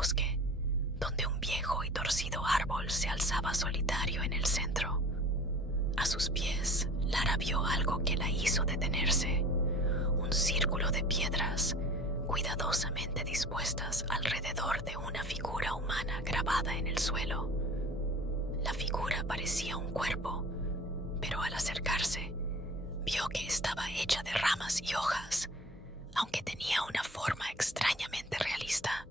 bosque, donde un viejo y torcido árbol se alzaba solitario en el centro. A sus pies, Lara vio algo que la hizo detenerse: un círculo de piedras cuidadosamente dispuestas alrededor de una figura humana grabada en el suelo. La figura parecía un cuerpo, pero al acercarse, vio que estaba hecha de ramas y hojas, aunque tenía una forma extrañamente realista.